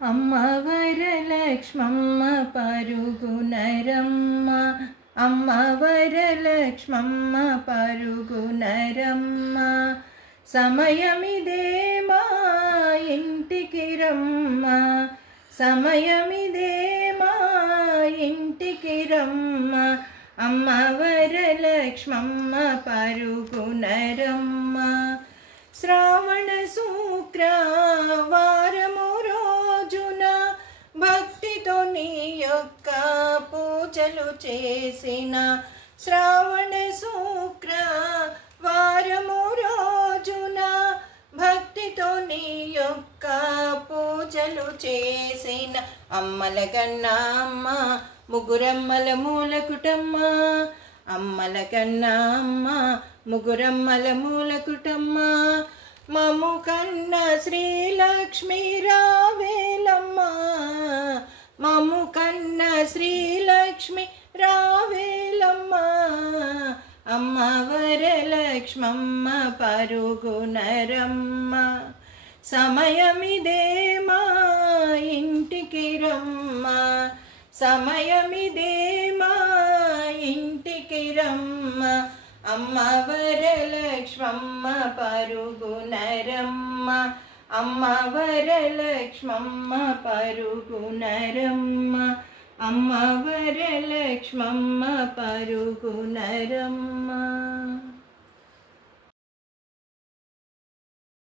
అమ్మ వరలక్ష్మమ్మ పరుగునరమ్మ, అమ్మ వరలక్ష్మమ్మ పరుగునరమ్మ. సమయమిదే మా ఇంటికి రమ్మ, సమయమిదే మా ఇంటికి రమ్మ. అమ్మ వరలక్ష్మమ్మ పరుగునరమ్మ. శ్రావణ శుక్రవారము రోజున భక్తితో నీ యొక్క పూజలు చేసిన, శ్రావణ శుక్రవారము రోజున భక్తితో నీ యొక్క పూజలు చేసిన. అమ్మల కన్నా అమ్మ ముగ్గురమ్మల మూలకుటమ్మ, అమ్మల కన్నా అమ్మ ముగ్గురమ్మల మూలకుటమ్మ. మము కన్న శ్రీలక్ష్మి రావేలమ్మ, మము కన్న శ్రీలక్ష్మి రావేలమ్మ. అమ్మ వరలక్ష్మమ్మ పరుగునరమ్మ. సమయమిదే మా ఇంటికి రమ్మ, సమయమిదే మా ఇంటికి రమ్మ. అమ్మ వరలక్ష్మమ్మ పరుగునరమ్మ, అమ్మ వరలక్ష్మమ్మ పరుగునరమ్మ, అమ్మ వరలక్ష్మమ్మ పరుగునరమ్మ.